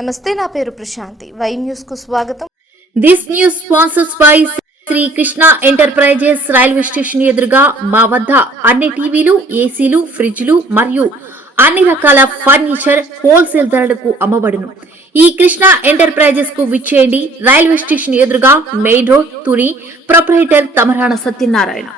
నమస్తే, నా పేరు ప్రశాంతి. వై న్యూస్ కు స్వాగతం. This news sponsors by Shri Krishna enterprises. Railway station ఎదురుగా మా వద్ద అన్ని టీవీలు, ఏసీలు, ఫ్రిడ్జ్లు మరియు అన్ని రకాల ఫర్నిచర్ హోల్సేల్ ధరలకు అమ్మబడును. ఈ కృష్ణ ఎంటర్ప్రైజెస్ కు విచ్చేయండి. రైల్వే స్టేషన్ ఎదురుగా, main road, Tuni. Proprietor Tamarana Satyanarayana.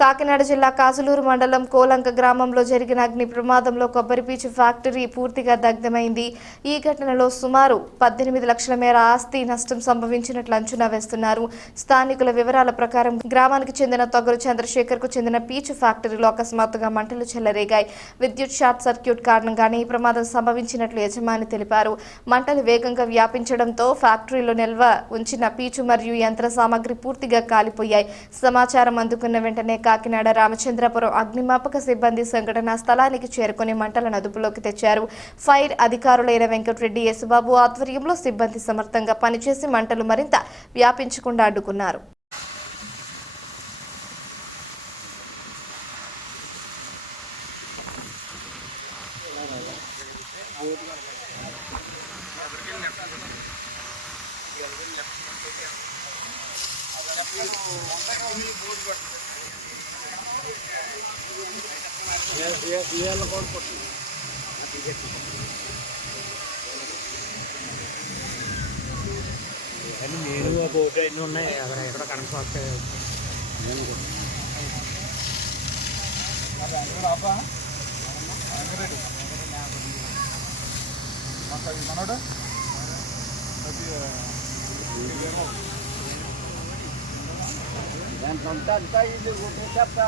Kakinada జిల్లా కాసులూరు మండలం కోలంక గ్రామంలో జరిగిన అగ్ని ప్రమాదంలో కొబ్బరి పీచు ఫ్యాక్టరీ పూర్తిగా దగ్ధమైంది. ఈ ఘటనలో సుమారు 18 లక్షల మేర ఆస్తి నష్టం సంభవించినట్లు అంచనా వేస్తున్నారు. స్థానికుల వివరాల ప్రకారం గ్రామానికి చెందిన తొగరు చంద్రశేఖర్ కు చెందిన పీచు ఫ్యాక్టరీలో అకస్మాత్తుగా మంటలు చెలరేగాయి. విద్యుత్ షార్ట్ సర్క్యూట్ కారణంగానే ఈ ప్రమాదం సంభవించినట్లు యజమాని తెలిపారు. మంటలు వేగంగా వ్యాపించడంతో ఫ్యాక్టరీలో నిల్వ ఉంచిన పీచు మరియు యంత్ర సామాగ్రి పూర్తిగా కాలిపోయాయి. సమాచారం అందుకున్న వెంటనే కాకినాడ రామచంద్రపురం అగ్నిమాపక సిబ్బంది సంఘటనా స్థలానికి చేరుకుని మంటలను అదుపులోకి తెచ్చారు. ఫైర్ అధికారులైన వెంకటరెడ్డి, యేసుబాబు ఆధ్వర్యంలో సిబ్బంది సమర్థంగా పనిచేసి మంటలు మరింత వ్యాపించకుండా అడ్డుకున్నారు. నేను బోర్డు అన్నీ ఉన్నాయి. అక్కడ ఎక్కడ కరెంట్ వస్తాయి. అంతా ఇది చెప్తా.